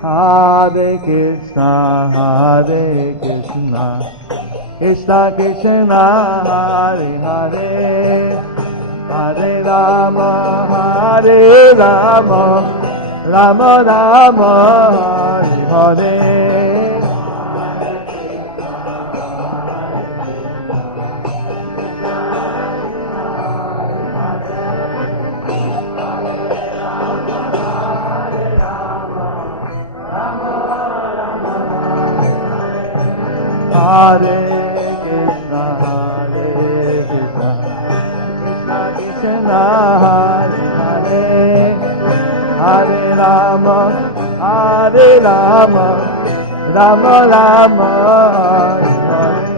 Hare Krishna, Krishna Krishna, Hare Hare, Hare Rama, Rama Rama, Hare Hare. Hare Krishna, Krishna Krishna, Hare Hare, Hare Rama, Rama Rama, Hare Hare.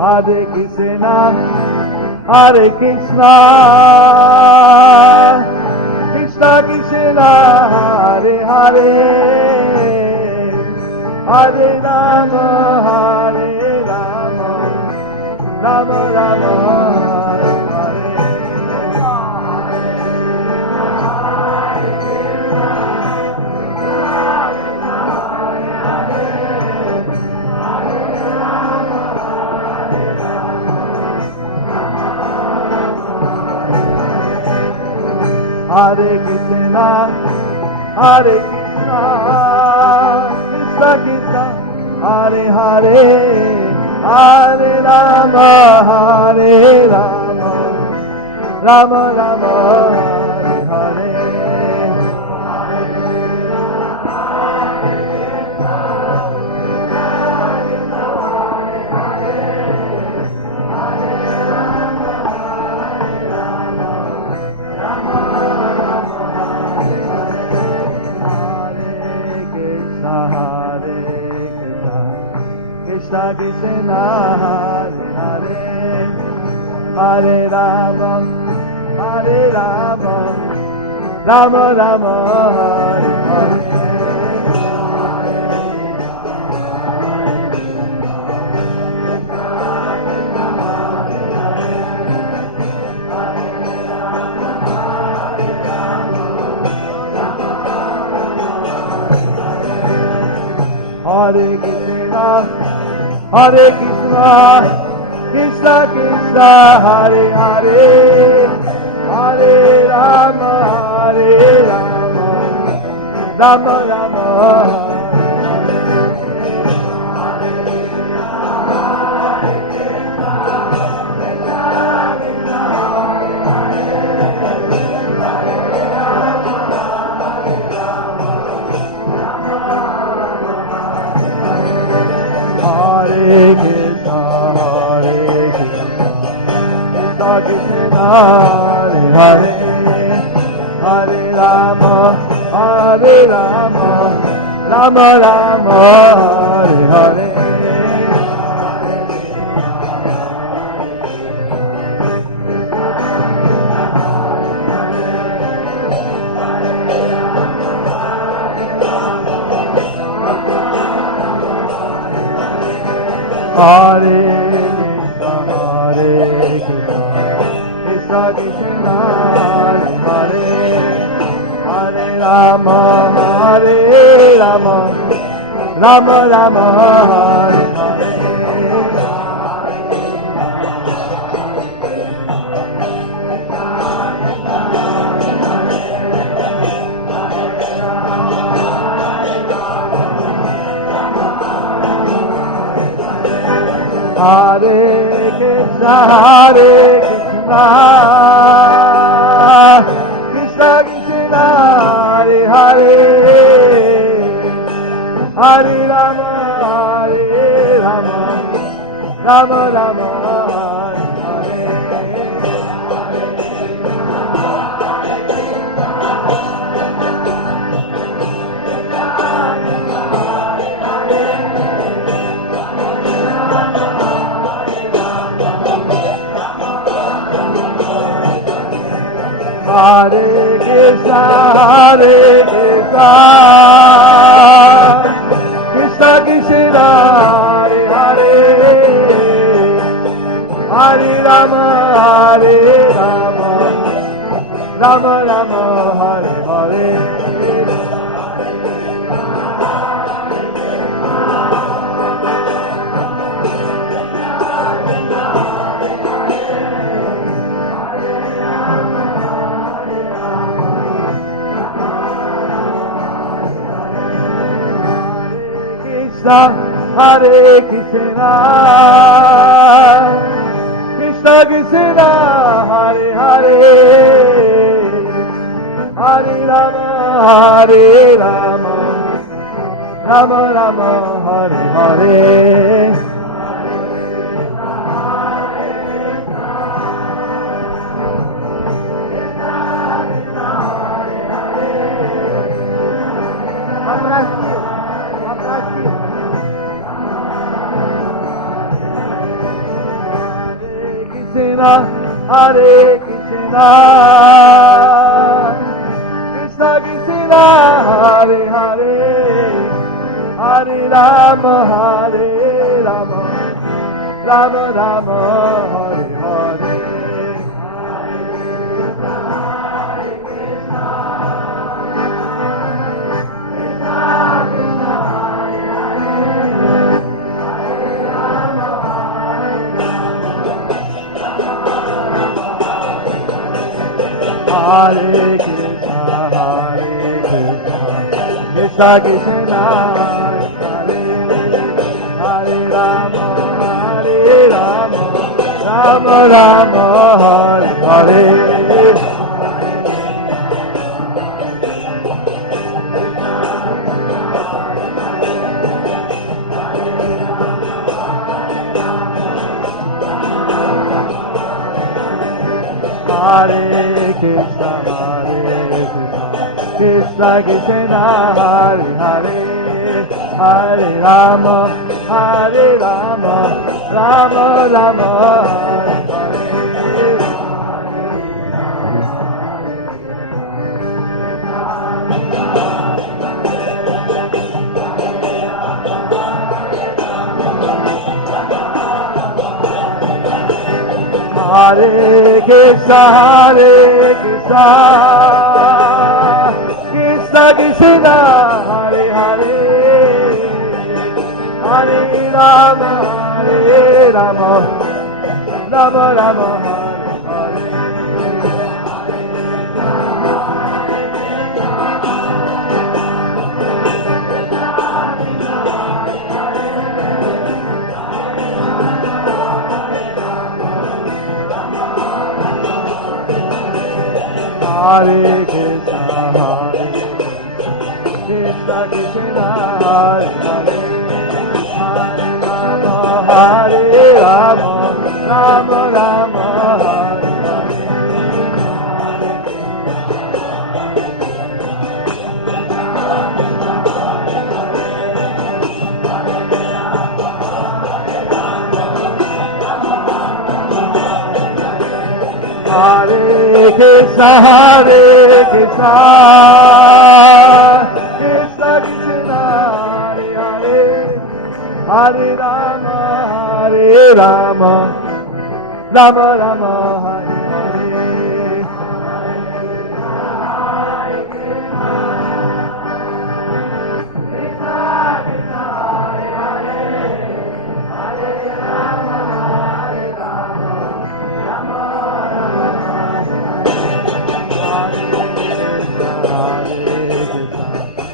Hare Krishna, Krishna Krishna, Hare Hare, Hare Rama, Rama Rama, Hare Hare. Hare Krishna, Krishna Krishna, Hare Hare, Hare Rama, Rama Rama, Hare Hare. Krishna Krishna, Hare Hare, Hare Rama, Rama Rama, Hare Hare. Hare Krishna, Krishna Krishna, Hare Hare, Hare Rama, Rama Rama, Hare Krishna, Krishna Hare Hare, Hare Rama, Rama Rama, Hare Hare. Hare Krishna, Krishna Krishna, Hare Hare, Rama, Rama Rama, Hare Hare. Hare Krishna, Krishna Krishna, Hare Hare, Hare Rama, Rama Rama, Hare Hare Krishna Hare Krishna Krishna Krishna Hare Hare Hare Rama Hare Rama Rama Rama Hare Hare Krishna Hare Krishna Krishna Krishna Hare Hare Hare Rama Hare Rama Rama Rama Hare Hare Krishna Hare Krishna Krishna Krishna Hare Hare Hare Rama Hare Rama Rama Rama Hare Hare Hare Krishna, Hare Krishna, Krishna Krishna, Hare Hare Rama, Hare Rama, Rama Rama, Hare Hare. Hare Krishna, Hare Krishna, Krishna Krishna, Hare Hare, Hare Rama, Hare Rama, Rama Rama, Hare Hare Krishna, Hare Krishna, Krishna Krishna, Hare Hare, Hare Rama, Hare Rama, Rama Rama, Hare Hare Krishna, Hare Krishna, Krishna Hare Hare, Hare Rama, Hare Rama, Rama Rama, Hare Hare Krishna, Hare Krishna, Krishna Krishna, Hare Hare, Hare Rama, Hare Rama, Rama Rama, Hare Hare.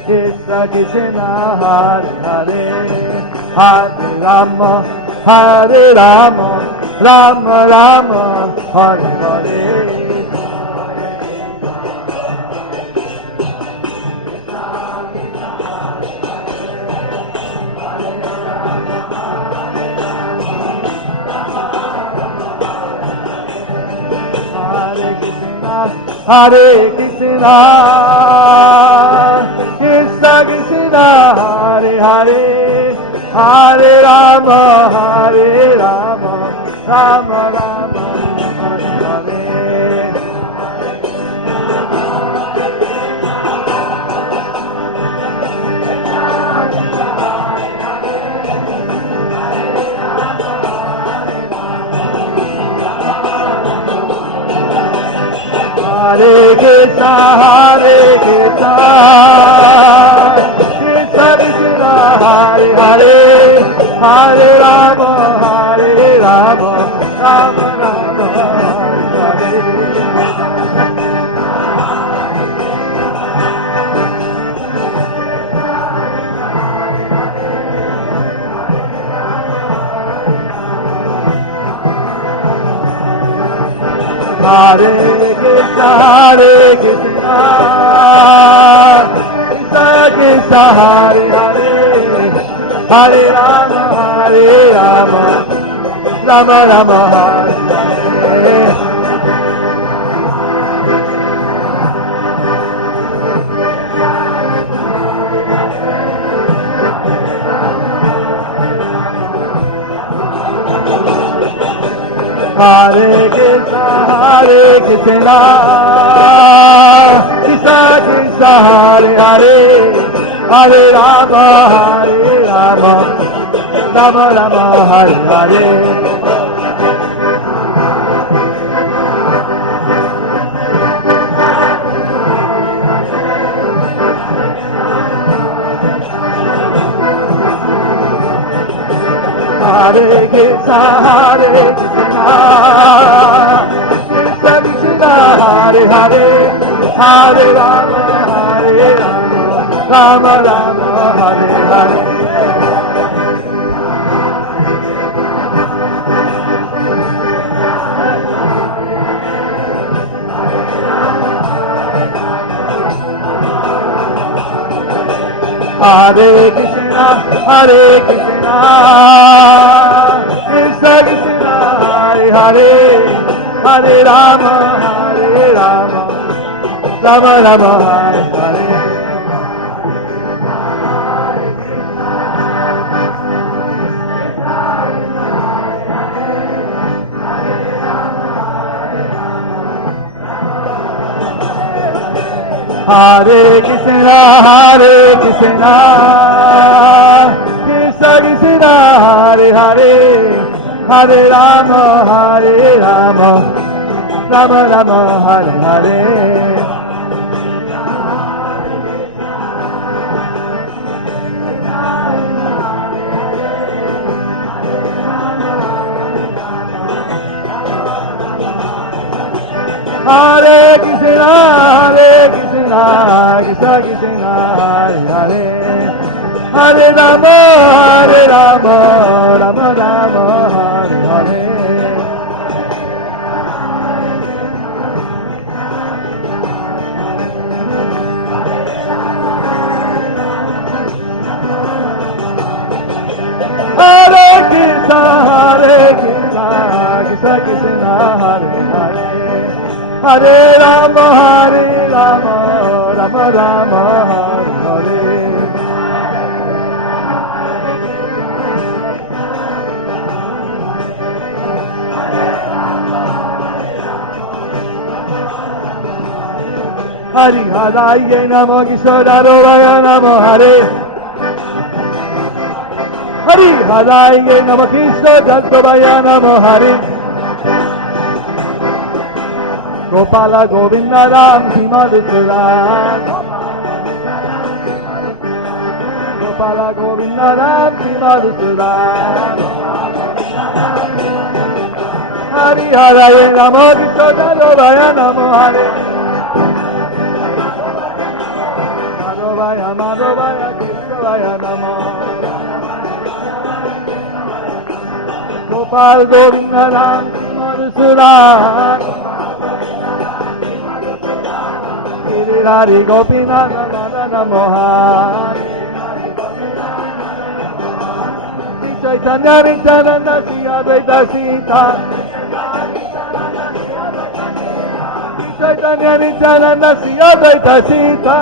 Krishna Krishna, Hare Hare, Hare Rama, Hare Rama, Rama Rama, Hare Hare. Hare Krishna, Krishna Krishna, Hare Hare, Hare Rama, Hare Rama, Rama Rama, Hare Hare. Krishna, Hare Krishna, Krishna Krishna, Hare Hare, Hare Rama, Hare Rama, Rama Rama, Hare Hare Krishna, Hare Krishna, Krishna Krishna, Hare Hare, Hare Rama, Hare Rama, Rama Rama, Hare Hare. Hare Krishna, Hare Krishna, Krishna Krishna, Hare Hare, Hare Rama, Hare Rama, Rama Rama, Hare Hare. Hare Krishna, Hare Krishna, Krishna Krishna, Hare Hare, Hare Rama, Hare Rama, Rama Rama, Hare Hare. Hare Krishna, Hare Krishna, Krishna Krishna, Hare Hare, Hare Rama, Hare Rama, Rama Rama, Hare Hare. Hare Krishna, Hare Krishna, Krishna Krishna, Hare Hare, Hare Rama, Hare Rama, Rama Rama, Hare Hare. Hare Krishna, Hare Krishna, Krishna Krishna, Hare Hare, Hare Rama, Hare Rama, Rama Rama, Hare Hare. Hare Krishna, Hare Krishna, Krishna Krishna, Hare Hare, Hare Rama, Hare Rama, Rama Rama, Hare Hare. Hari Haraye Namo, Kishoraraya Namo, Hare Hari Haraye Namo, Kishoraraya Namo, Hare Gopala Govinda Ram Madhusudan, Gopala Govinda Ram Madhusudan. Hari Haraye Namo, Kishoraraya Namo, Hare Madhavaya, Madhavaya, Krishnavaya Namo. Gopal Govinda Ram Madhusudan, Hari Gopinath Nandana Mohan, Chaitanya Nityananda Shri Advaita Sita, Chaitanya Nityananda Shri Advaita Sita,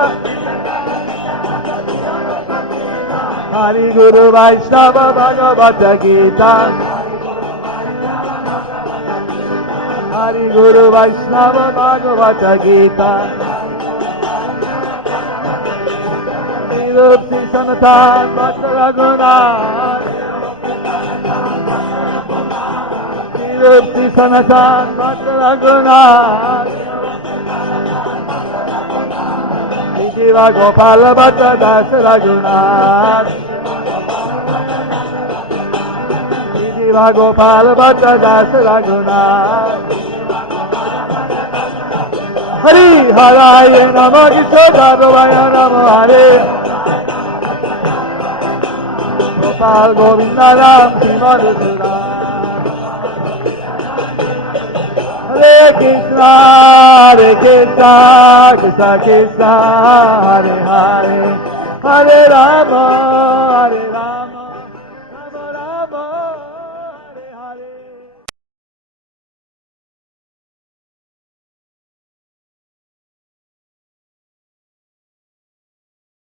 Hari Guru Vaishnava Bhagavata Gita, Hari Guru Vaishnava Bhagavata Gita. Rupsi Sanatan Bhatta Raghunath, Rupsi Sanatan Bhatta Raghunath, Shiva Gopala Bhatta Das Raghunath Shiva Gopala Bhatta Das Raghunath Hari Haraya Namo Kishodavaya Namo Hare Gopal Govinda Ram Simadhusura Hare Krishna Krishna Krishna Hare Hare Hare Rama Hare